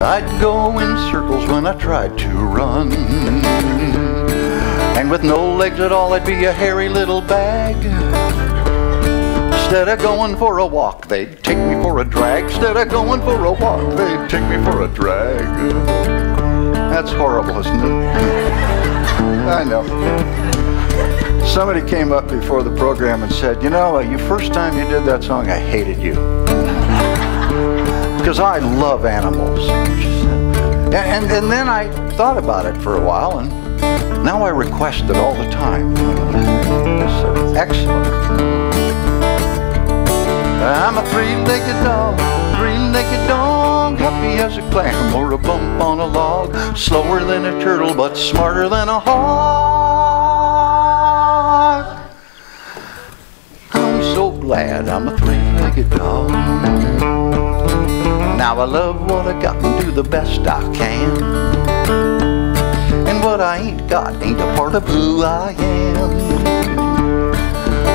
I'd go in circles when I tried to run, and with no legs at all I'd be a hairy little bag. Instead of going for a walk, they'd take me for a drag. Instead of going for a walk, they'd take me for a drag. That's horrible, isn't it? I know. Somebody came up before the program and said, you know, you first time you did that song, I hated you. Because I love animals. And then I thought about it for a while, and now I request it all the time. It's excellent. I'm a three-legged dog, happy as a clam or a bump on a log, slower than a turtle but smarter than a hawk. I'm so glad I'm a three-legged dog. Now I love what I got and do the best I can, and what I ain't got ain't a part of who I am.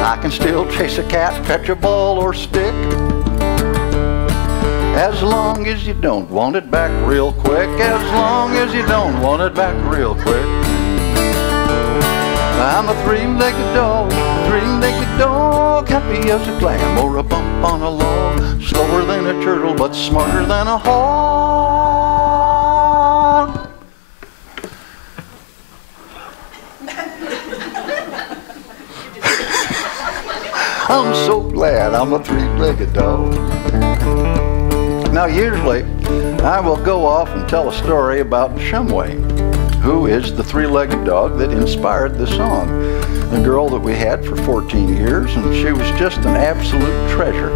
I can still chase a cat, catch a ball or stick, as long as you don't want it back real quick. As long as you don't want it back real quick. I'm a three-legged dog, happy as a clam or a bump on a log, slower than a turtle but smarter than a hawk. I'm so glad I'm a three-legged dog. Now usually I will go off and tell a story about Shumway, who is the three-legged dog that inspired the song. A girl that we had for 14 years, and she was just an absolute treasure.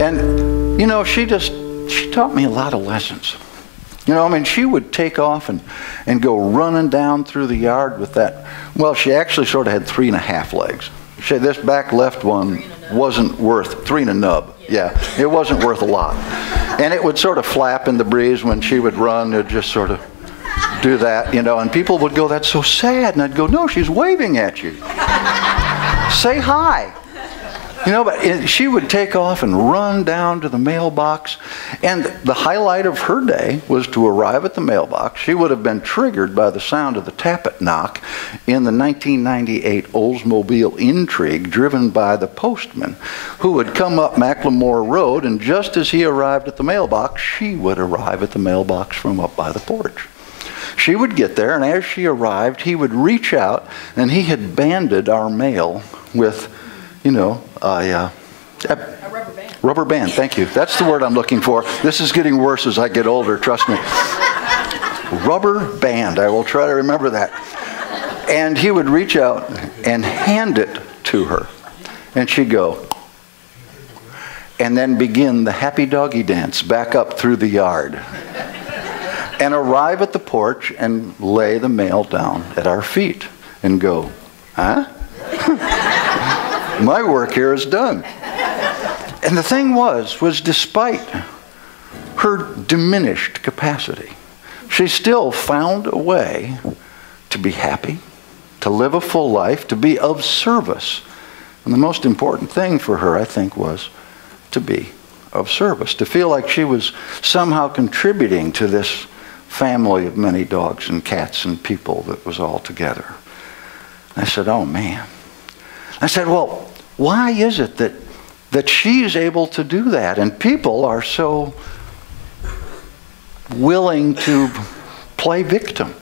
And you know, she taught me a lot of lessons. You know, I mean, she would take off and go running down through the yard with that. Well, she actually sort of had 3.5 legs. This back left one wasn't worth, 3 and a nub. Yeah, it wasn't worth a lot. And it would sort of flap in the breeze when she would run. It'd just sort of do that, you know, and people would go, that's so sad. And I'd go, no, she's waving at you. Say hi. You know, but she would take off and run down to the mailbox. And the highlight of her day was to arrive at the mailbox. She would have been triggered by the sound of the tappet knock in the 1998 Oldsmobile Intrigue, driven by the postman, who would come up Macklemore Road, and just as he arrived at the mailbox, she would arrive at the mailbox from up by the porch. She would get there, and as she arrived, he would reach out, and he had banded our mail with, you know, a rubber band. Rubber band, thank you. That's the word I'm looking for. This is getting worse as I get older, trust me. Rubber band, I will try to remember that. And he would reach out and hand it to her. And she'd go, and then begin the happy doggy dance back up through the yard. And arrive at the porch and lay the mail down at our feet and go, huh? My work here is done. And the thing was despite her diminished capacity, she still found a way to be happy, to live a full life, to be of service. And the most important thing for her, I think, was to be of service, to feel like she was somehow contributing to this family of many dogs and cats and people that was all together. I said, oh man. I said, well, why is it that she's able to do that and people are so willing to play victim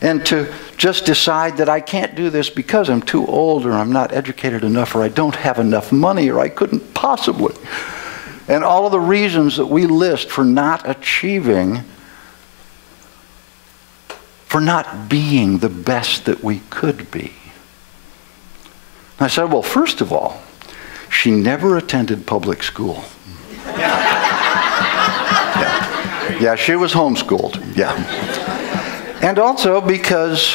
and to just decide that I can't do this because I'm too old or I'm not educated enough or I don't have enough money or I couldn't possibly. And all of the reasons that we list for not achieving, for not being the best that we could be. I said, well, first of all, she never attended public school. Yeah, she was homeschooled, yeah. And also because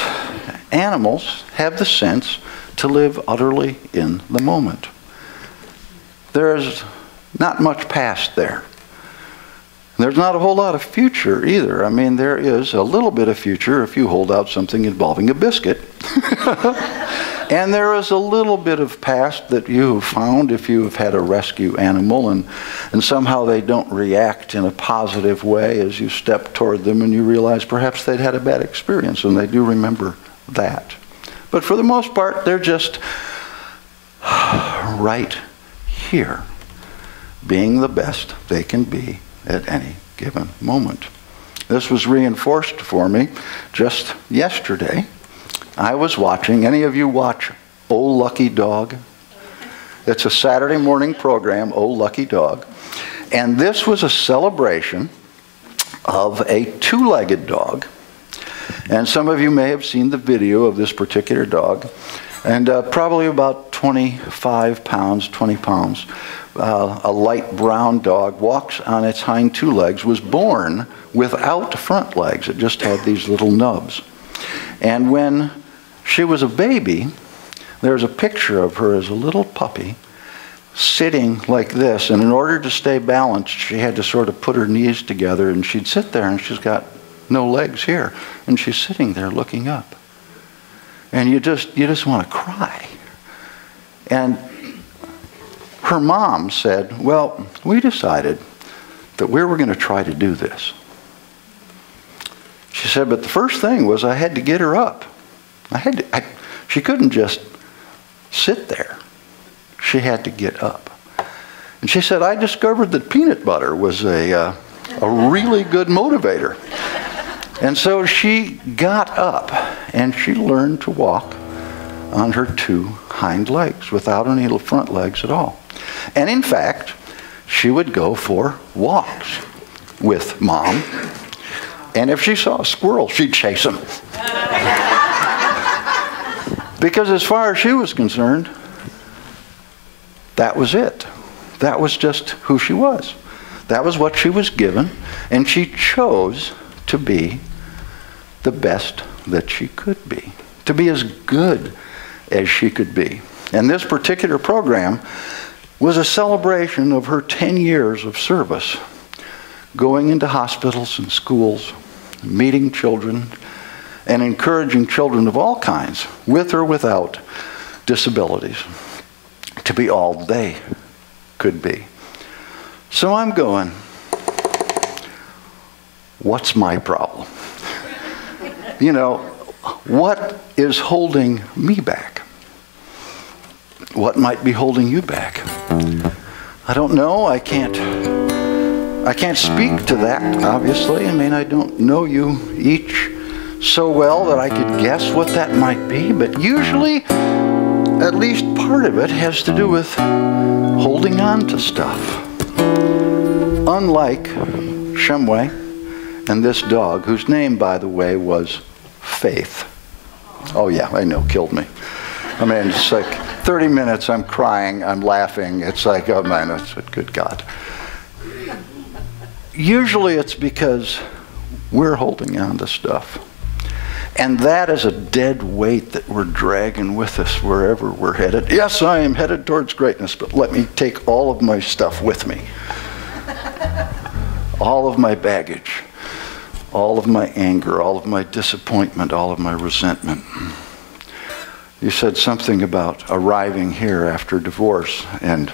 animals have the sense to live utterly in the moment. There's not much past there. There's not a whole lot of future either. I mean, there is a little bit of future if you hold out something involving a biscuit. And there is a little bit of past that you have found if you have had a rescue animal and somehow they don't react in a positive way as you step toward them and you realize perhaps they'd had a bad experience and they do remember that. But for the most part, they're just right here, being the best they can be at any given moment. This was reinforced for me just yesterday. I was watching, any of you watch Oh Lucky Dog? It's a Saturday morning program, Oh Lucky Dog. And this was a celebration of a two-legged dog. And some of you may have seen the video of this particular dog. And probably about 25 pounds, 20 pounds, a light brown dog, walks on its hind two legs, was born without front legs. It just had these little nubs. And when she was a baby, there's a picture of her as a little puppy sitting like this. And in order to stay balanced, she had to sort of put her knees together, and she'd sit there, and she's got no legs here. And she's sitting there looking up. And you just want to cry. And her mom said, well, we decided that we were going to try to do this. She said, but the first thing was I had to get her up. She couldn't just sit there. She had to get up. And she said, I discovered that peanut butter was a really good motivator. And so she got up and she learned to walk on her two hind legs without any front legs at all. And in fact, she would go for walks with Mom. And if she saw a squirrel, she'd chase him. Because as far as she was concerned, that was it. That was just who she was. That was what she was given, and she chose to be the best that she could be, to be as good as she could be. And this particular program was a celebration of her 10 years of service, going into hospitals and schools, meeting children, and encouraging children of all kinds, with or without disabilities, to be all they could be. So I'm going, what's my problem? You know, what is holding me back? What might be holding you back? I don't know. I can't speak to that, obviously. I mean, I don't know you each so well that I could guess what that might be, but usually at least part of it has to do with holding on to stuff. Unlike Shumway and this dog, whose name, by the way, was Faith. Oh yeah, I know, killed me. I mean, it's like 30 minutes, I'm crying, I'm laughing. It's like, oh man, that's a good God. Usually it's because we're holding on to stuff. And that is a dead weight that we're dragging with us wherever we're headed. Yes, I am headed towards greatness, but let me take all of my stuff with me. All of my baggage, all of my anger, all of my disappointment, all of my resentment. You said something about arriving here after divorce and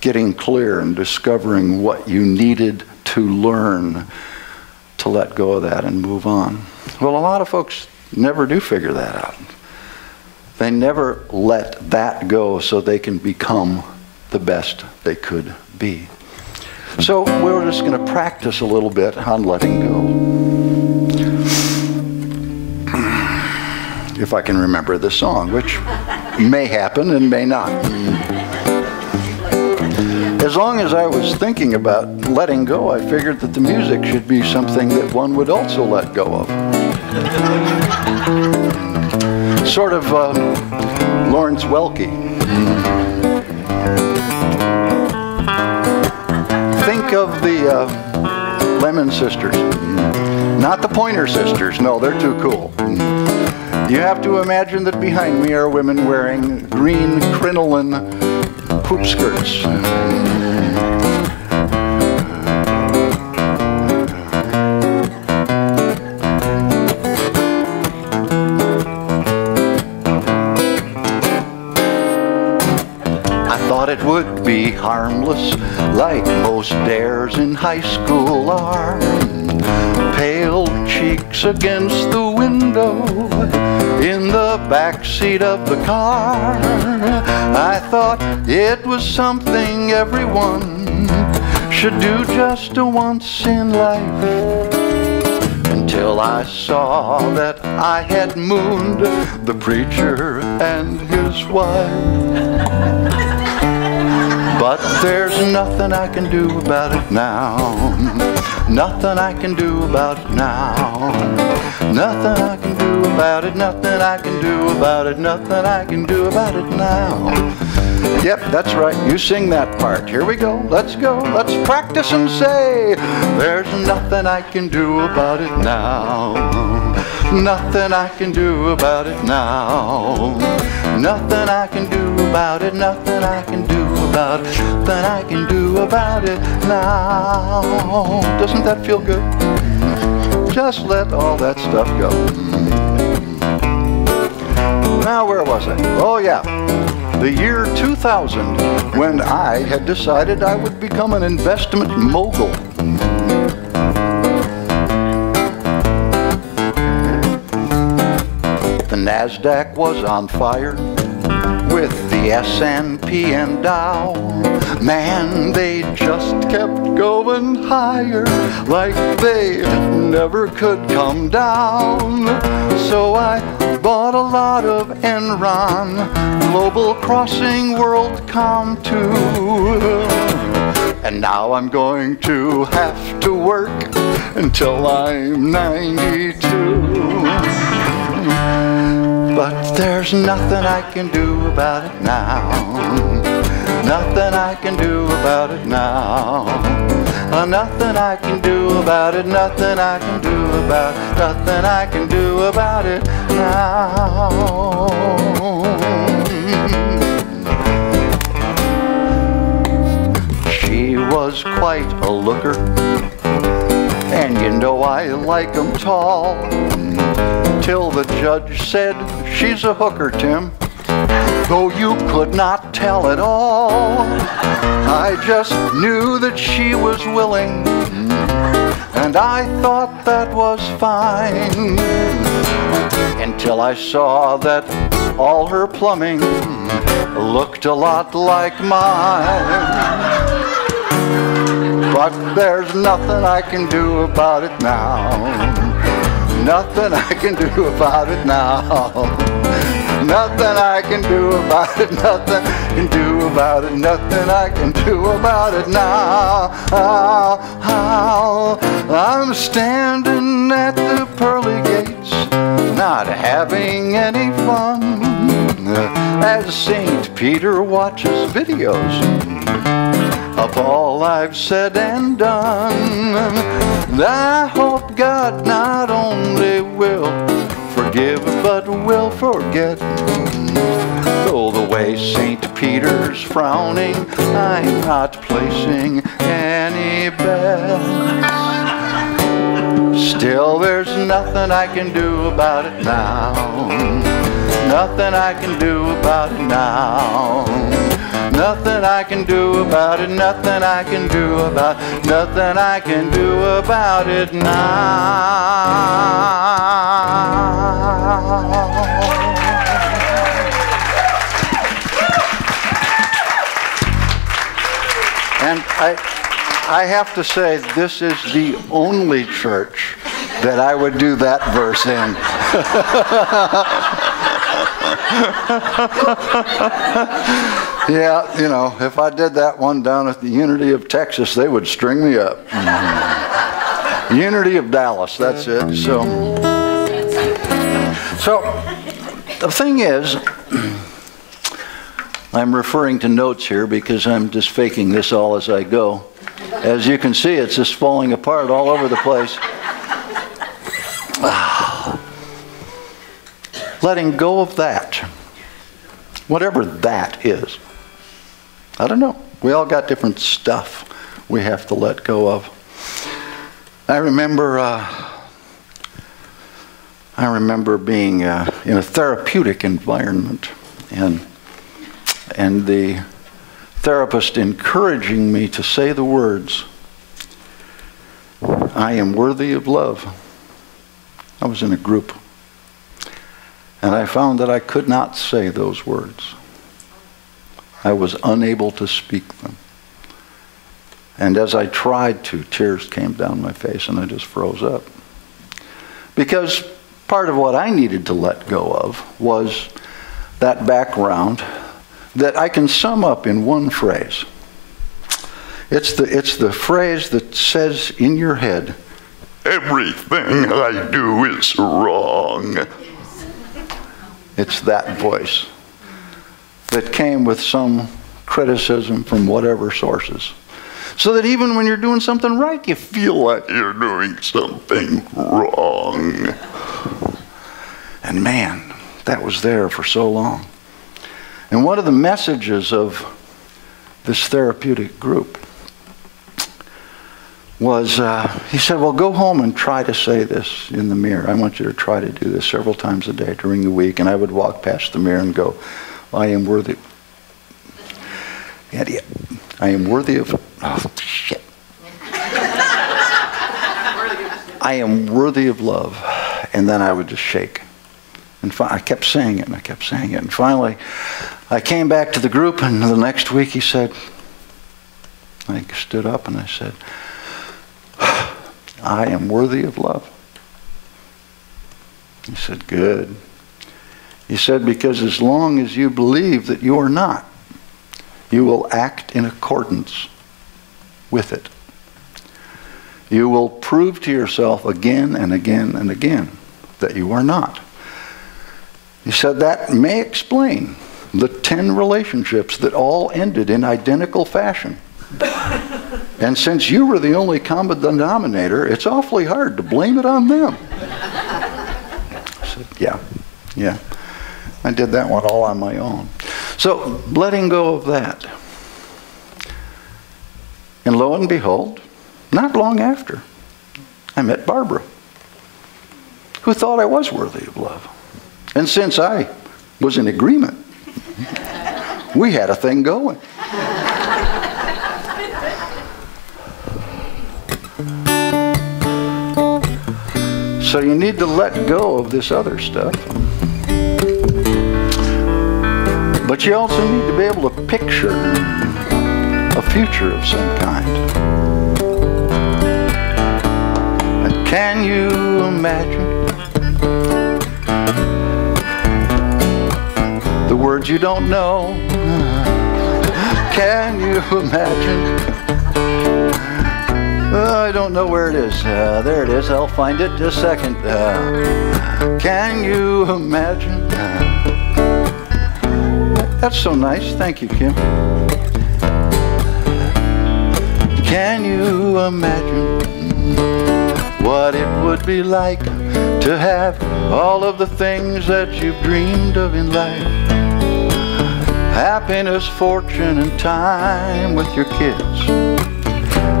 getting clear and discovering what you needed to learn to let go of that and move on. Well, a lot of folks never do figure that out. They never let that go so they can become the best they could be. So we're just going to practice a little bit on letting go. If I can remember the song, which may happen and may not. As long as I was thinking about letting go, I figured that the music should be something that one would also let go of. Sort of Lawrence Welky. Think of the Lemon Sisters. Not the Pointer Sisters. No, they're too cool. You have to imagine that behind me are women wearing green crinoline hoop skirts. would be harmless, like most dares in high school are. Pale cheeks against the window in the back seat of the car. I thought it was something everyone should do just once in life, until I saw that I had mooned the preacher and his wife. But there's nothing I can do about it now. Nothing I can do about it now. Nothing I can do about it. Nothing I can do about it. Nothing I can do about it now. Yep, that's right. You sing that part. Here we go. Let's go. Let's practice and say, there's nothing I can do about it now. Nothing I can do about it now. Nothing I can do about it. Nothing I can do about it. Nothing I can do about it now. Doesn't that feel good? Just let all that stuff go. Now, where was I? Oh, yeah. The year 2000, when I had decided I would become an investment mogul. The NASDAQ was on fire with the S&P and Dow. Man, they just kept going higher like they never could come down. So I bought a lot of Enron, Global Crossing, WorldCom 2. And now I'm going to have to work until I'm 92. But there's nothing I can do about it now. Nothing I can do about it now. Nothing I can do about it. Nothing I can do about it. Nothing I can do about it now. She was quite a looker, and you know I like 'em tall. Till the judge said, she's a hooker, Tim. Though you could not tell at all, I just knew that she was willing, and I thought that was fine, until I saw that all her plumbing looked a lot like mine. But there's nothing I can do about it now. Nothing I can do about it now. Nothing I can do about it. Nothing I can do about it. Nothing I can do about it now. I'm standing at the pearly gates, not having any fun, as St. Peter watches videos of all I've said and done. I hope God not only will forgive, but will forget. Though the way St. Peter's frowning, I'm not placing any bets. Still, there's nothing I can do about it now. Nothing I can do about it now. Nothing I can do about it. Nothing I can do about it. Nothing I can do about it now. And I have to say, this is the only church that I would do that verse in. Yeah, you know, if I did that one down at the Unity of Texas, they would string me up. Unity of Dallas, that's it. So the thing is, I'm referring to notes here because I'm just faking this all as I go. As you can see, it's just falling apart all over the place. Letting go of that, whatever that is. I don't know. We all got different stuff we have to let go of. I remember being in a therapeutic environment, and the therapist encouraging me to say the words, "I am worthy of love." I was in a group, and I found that I could not say those words. I was unable to speak them. And as I tried to, tears came down my face and I just froze up. Because part of what I needed to let go of was that background that I can sum up in one phrase. It's the phrase that says in your head, "Everything I do is wrong." It's that voice that came with some criticism from whatever sources. So that even when you're doing something right, you feel like you're doing something wrong. And man, that was there for so long. And one of the messages of this therapeutic group was, he said, well, go home and try to say this in the mirror. I want you to try to do this several times a day during the week. And I would walk past the mirror and go, I am worthy. Idiot. I am worthy of, oh, shit. I am worthy of love. And then I would just shake. And I kept saying it, and I kept saying it. And finally, I came back to the group, and the next week he said, I stood up and I said, I am worthy of love. He said, good. He said, because as long as you believe that you are not, you will act in accordance with it. You will prove to yourself again and again and again that you are not. He said that may explain the 10 relationships that all ended in identical fashion. And since you were the only common denominator, it's awfully hard to blame it on them. I said, yeah. I did that one all on my own. So letting go of that. And lo and behold, not long after, I met Barbara, who thought I was worthy of love. And since I was in agreement, we had a thing going. So you need to let go of this other stuff. But you also need to be able to picture a future of some kind. And can you imagine the words you don't know? Can you imagine? I don't know where it is. There it is. I'll find it. Just a second. Can you imagine? That's so nice. Thank you, Kim. Can you imagine what it would be like to have all of the things that you've dreamed of in life? Happiness, fortune, and time with your kids.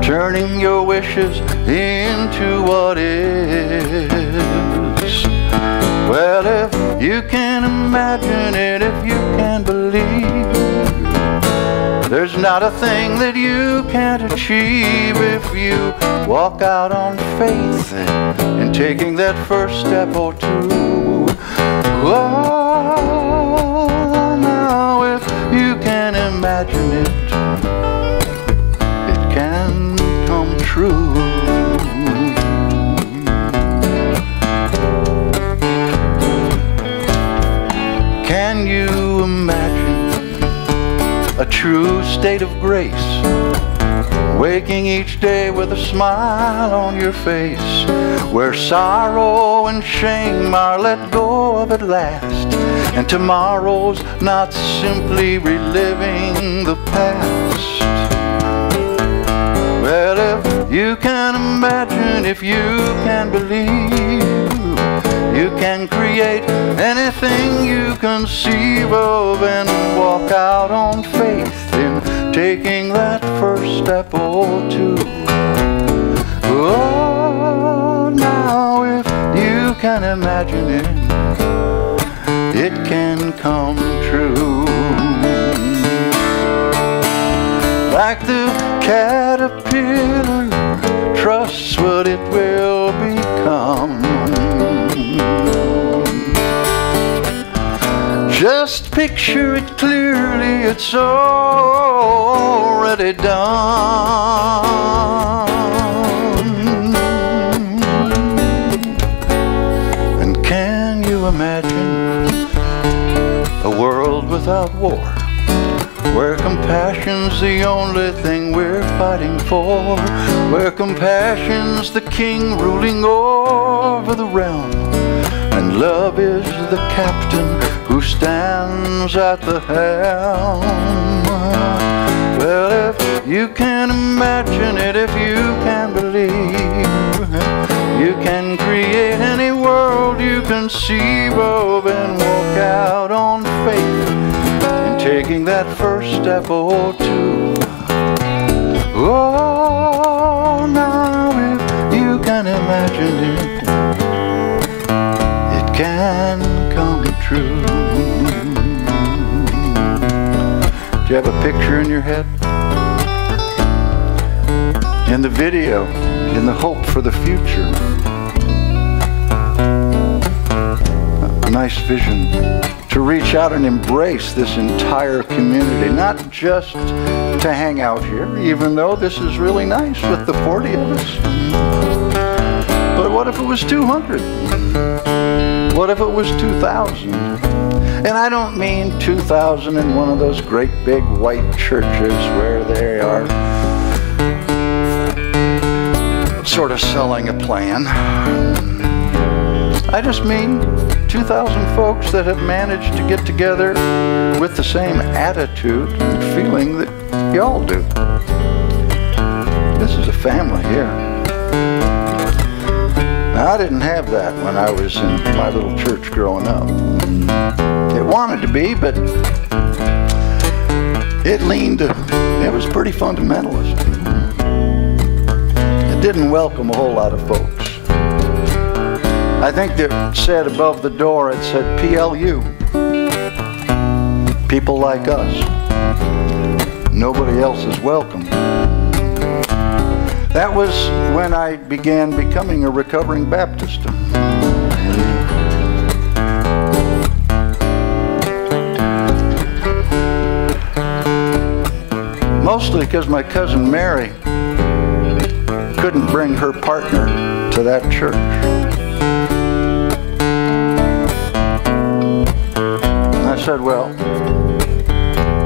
Turning your wishes into what is. Well, if you can imagine it, if you can believe, there's not a thing that you can't achieve if you walk out on faith in taking that first step or two. Oh, now if you can imagine it, it can come true. Can you imagine a true state of grace, waking each day with a smile on your face, where sorrow and shame are let go of at last, and tomorrow's not simply reliving the past? Well, if you can imagine, if you can believe, you can create anything you conceive of and walk out on faith in taking that first step or two. Oh, now if you can imagine it, it can come true. what it will become. Just picture it clearly, it's already done. And can you imagine a world without war, where compassion's the only thing we're fighting for, where compassion's the king ruling over the realm, and love is the captain who stands at the helm? Well, if you can imagine it, if you can believe, you can create any world you conceive of and walk out on faith in taking that first step or two. Oh, now if you can imagine it, it can come true. Do you have a picture in your head? In the video, in the hope for the future. A nice vision to reach out and embrace this entire community, not just to hang out here, even though this is really nice with the 40 of us. But what if it was 200? What if it was 2,000? And I don't mean 2,000 in one of those great big white churches where they are sort of selling a plan. I just mean 2,000 folks that have managed to get together with the same attitude and feeling that y'all do. This is a family here. Now, I didn't have that when I was in my little church growing up. It wanted to be, but it it was pretty fundamentalist. It didn't welcome a whole lot of folks. I think that said above the door, it said PLU. People like us. Nobody else is welcome. That was when I began becoming a recovering Baptist. Mostly because my cousin Mary couldn't bring her partner to that church. I said, well,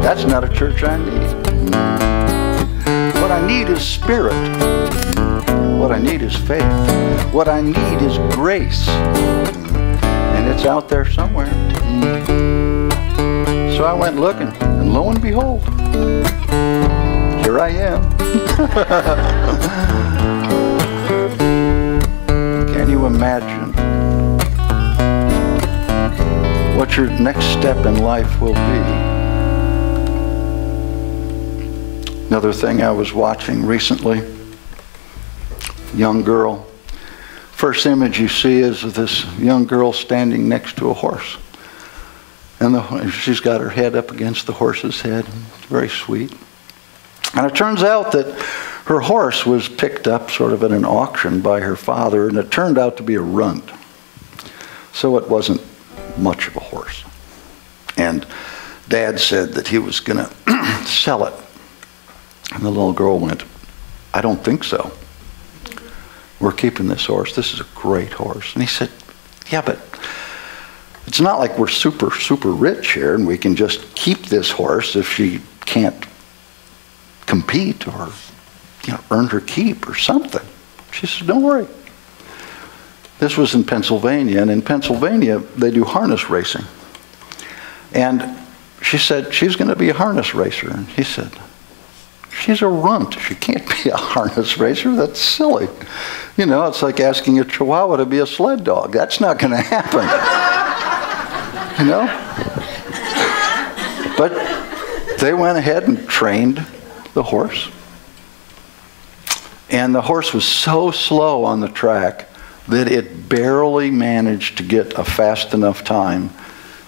that's not a church I need. What I need is spirit. What I need is faith. What I need is grace. And it's out there somewhere. So I went looking, and lo and behold, here I am. Can you imagine what your next step in life will be? Another thing I was watching recently, young girl. First image you see is of this young girl standing next to a horse. And she's got her head up against the horse's head. It's very sweet. And it turns out that her horse was picked up sort of at an auction by her father, and it turned out to be a runt. So it wasn't much of a horse. And Dad said that he was going to sell it. And the little girl went, I don't think so. We're keeping this horse. This is a great horse. And he said, yeah, but it's not like we're super, super rich here and we can just keep this horse if she can't compete or earn her keep or something. She said, don't worry. This was in Pennsylvania, and in Pennsylvania they do harness racing. And she said, she's going to be a harness racer. And he said, she's a runt. She can't be a harness racer. That's silly. It's like asking a Chihuahua to be a sled dog. That's not going to happen. But they went ahead and trained the horse. And the horse was so slow on the track that it barely managed to get a fast enough time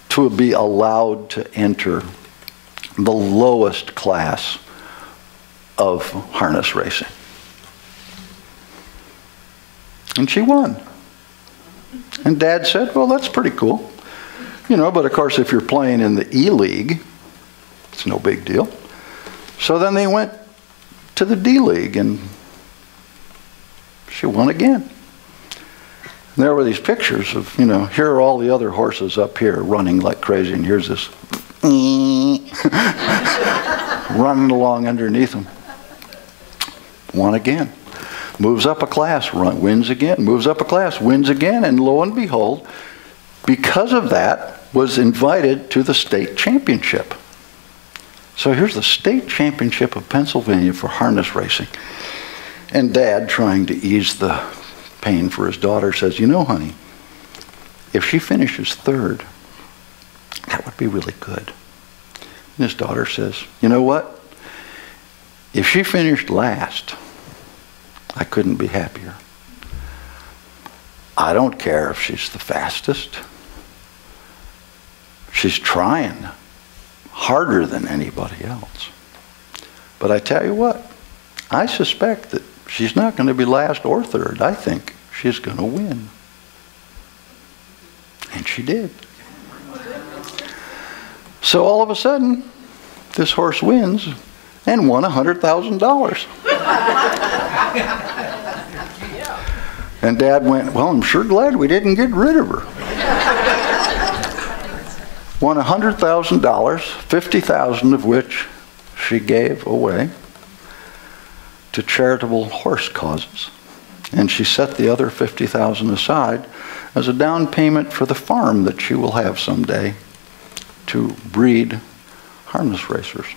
to be allowed to enter the lowest class of harness racing. And she won. And Dad said, well, that's pretty cool. You know, but of course, if you're playing in the E-League, it's no big deal. So then they went to the D-League, and she won again. And there were these pictures of, you know, here are all the other horses up here running like crazy, and here's this running along underneath them. Won again. Moves up a class, wins again. Moves up a class, wins again. And lo and behold, because of that, was invited to the state championship. So here's the state championship of Pennsylvania for harness racing. And Dad, trying to ease the pain for his daughter, says, you know, honey, if she finishes third, that would be really good. And his daughter says, you know what? If she finished last, I couldn't be happier. I don't care if she's the fastest. She's trying harder than anybody else. But I tell you what, I suspect that she's not going to be last or third. I think she's going to win. And she did. So all of a sudden, this horse wins and won $100,000. And Dad went, well, I'm sure glad we didn't get rid of her. Won $100,000, $50,000 of which she gave away to charitable horse causes. And she set the other $50,000 aside as a down payment for the farm that she will have someday to breed harness racers.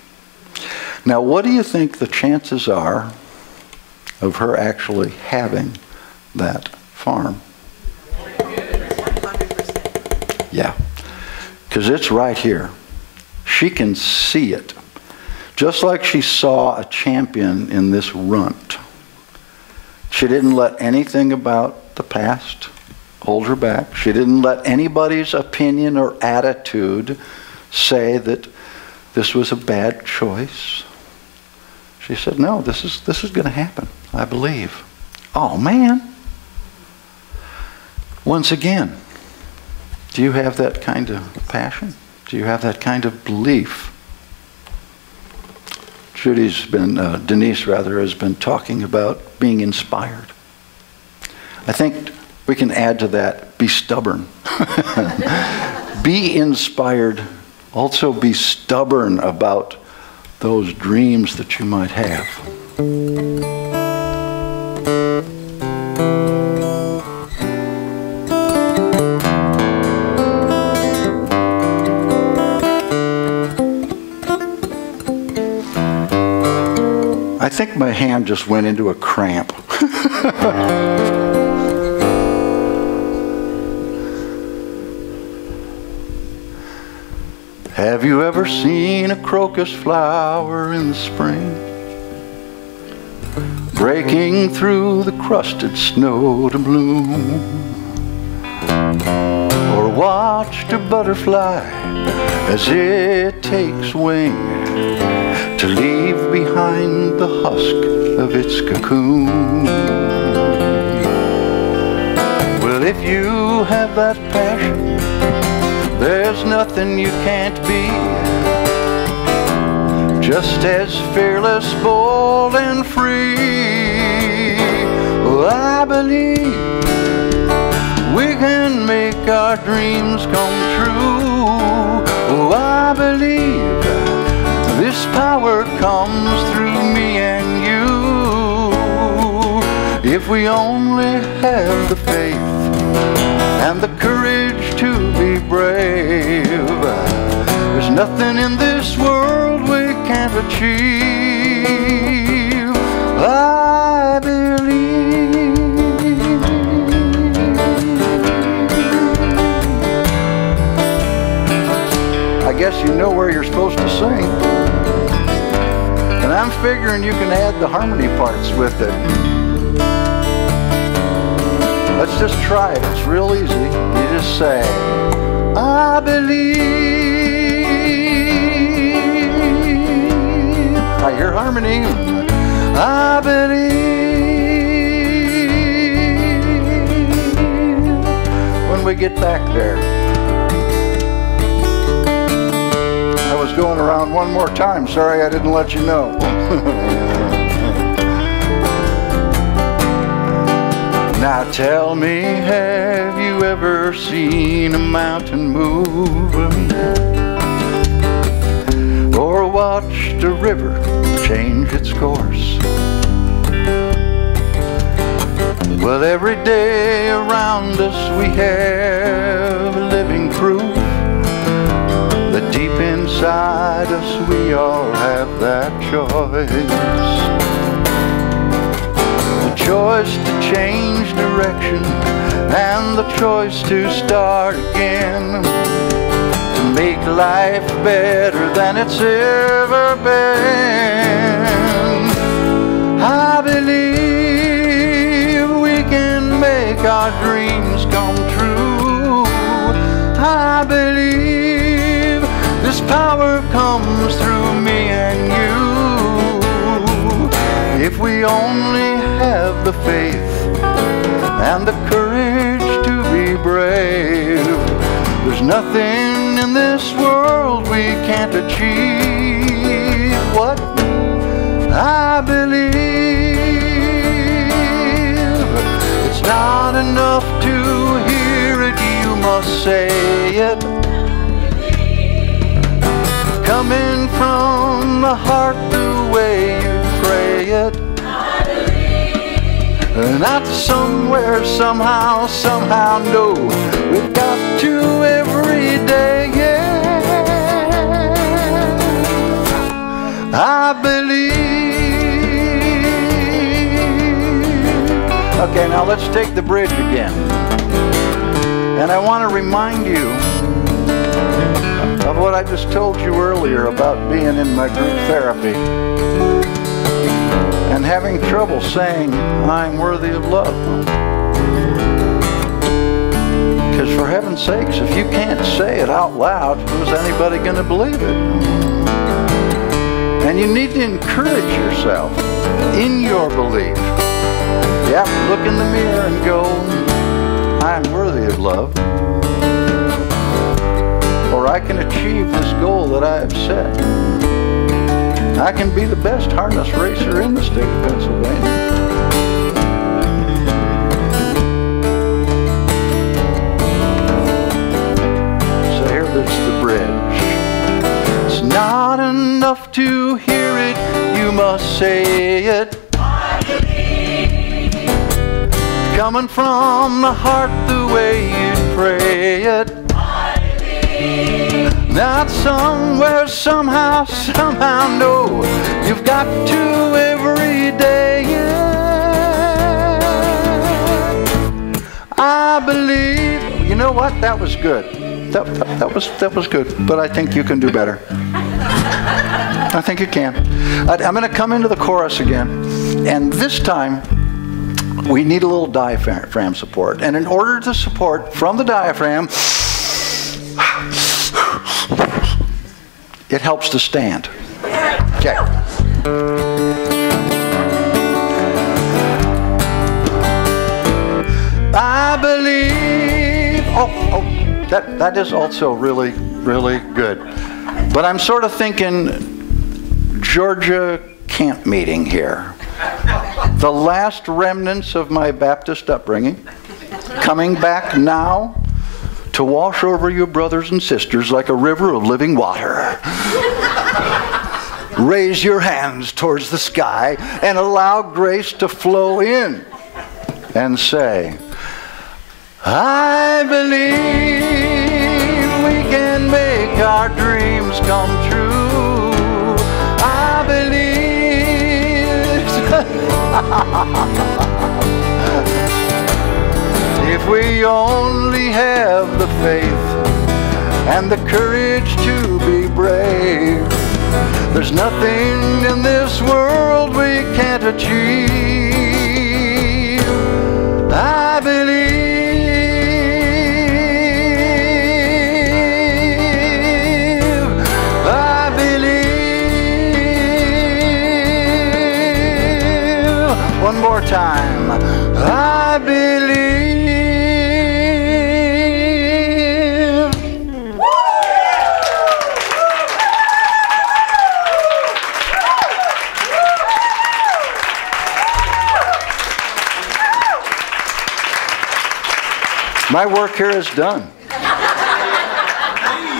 Now, what do you think the chances are of her actually having that farm? 100%. Yeah, because it's right here. She can see it. Just like she saw a champion in this runt. She didn't let anything about the past hold her back. She didn't let anybody's opinion or attitude say that this was a bad choice. She said, no, this is going to happen, I believe. Oh, man. Once again, do you have that kind of passion? Do you have that kind of belief? Denise has been talking about being inspired. I think we can add to that, be stubborn. Be inspired. Also be stubborn about those dreams that you might have. I think my hand just went into a cramp. Have you ever seen a crocus flower in the spring, breaking through the crusted snow to bloom? Or watched a butterfly as it takes wing to leave behind the husk of its cocoon? Well, if you have that passion, there's nothing you can't be. Just as fearless, bold, and free. Well, I believe we can make our dreams come true. Oh, I believe this power comes through me and you. If we only have the faith and the courage to be brave, there's nothing in this world we can't achieve. I believe. I guess you know where you're supposed to sing. And I'm figuring you can add the harmony parts with it. Let's just try it. It's real easy. You just say, I believe. I hear harmony. I believe. we get back there. I was going around one more time. Sorry I didn't let you know. Now tell me, have you ever seen a mountain moving? Or watched a river change its course? Well, every day around us we have living proof that deep inside us we all have that choice. The choice to change direction and the choice to start again, to make life better than it's ever been. I believe we can make our dreams come true. I believe this power comes through me and you. If we only have the faith and the courage to be brave, there's nothing in this world we can't achieve. What? I believe it's not enough to hear it, you must say it. Coming from the heart the way you pray it. Not somewhere, somehow, no. We've got to every day, yeah. I believe. Okay, now let's take the bridge again. And I want to remind you of what I just told you earlier about being in my group therapy and having trouble saying, I'm worthy of love. Because for heaven's sakes, if you can't say it out loud, who's anybody going to believe it? And you need to encourage yourself in your belief. Yep, look in the mirror and go, I'm worthy of love. Or I can achieve this goal that I have set. I can be the best harness racer in the state of Pennsylvania. So here, there's the bridge. It's not enough to hear it, you must say it. I believe. Coming from the heart the way you pray it. Not somewhere, somehow, no. You've got to every day, yeah. I believe. You know what? That was good. That was good. But I think you can do better. I think you can. I'm going to come into the chorus again. And this time, we need a little diaphragm support. And in order to support from the diaphragm, it helps to stand. Okay. I believe. Oh, that is also really, really good. But I'm sort of thinking Georgia camp meeting here. The last remnants of my Baptist upbringing coming back now to wash over your brothers and sisters like a river of living water. Raise your hands towards the sky and allow grace to flow in and say, I believe we can make our dreams come true. I believe. If we only have the faith and the courage to be brave, there's nothing in this world we can't achieve. I believe. I believe. One more time. I believe. My work here is done.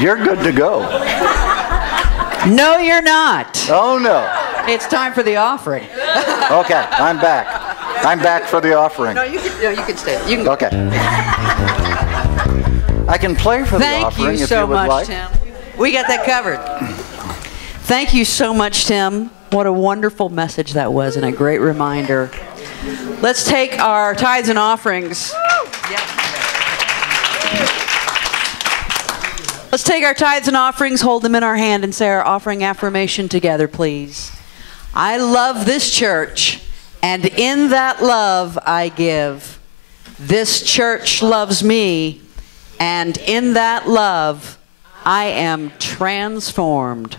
You're good to go. No, you're not. Oh, no. It's time for the offering. Okay, I'm back. I'm back for the offering. No, you can stay. You can. Okay. I can play for the offering if you would like. Thank you so much, Tim. We got that covered. Thank you so much, Tim. What a wonderful message that was, and a great reminder. Let's take our tithes and offerings. Let's take our tithes and offerings, hold them in our hand, and say our offering affirmation together, please. I love this church, and in that love I give. This church loves me, and in that love I am transformed.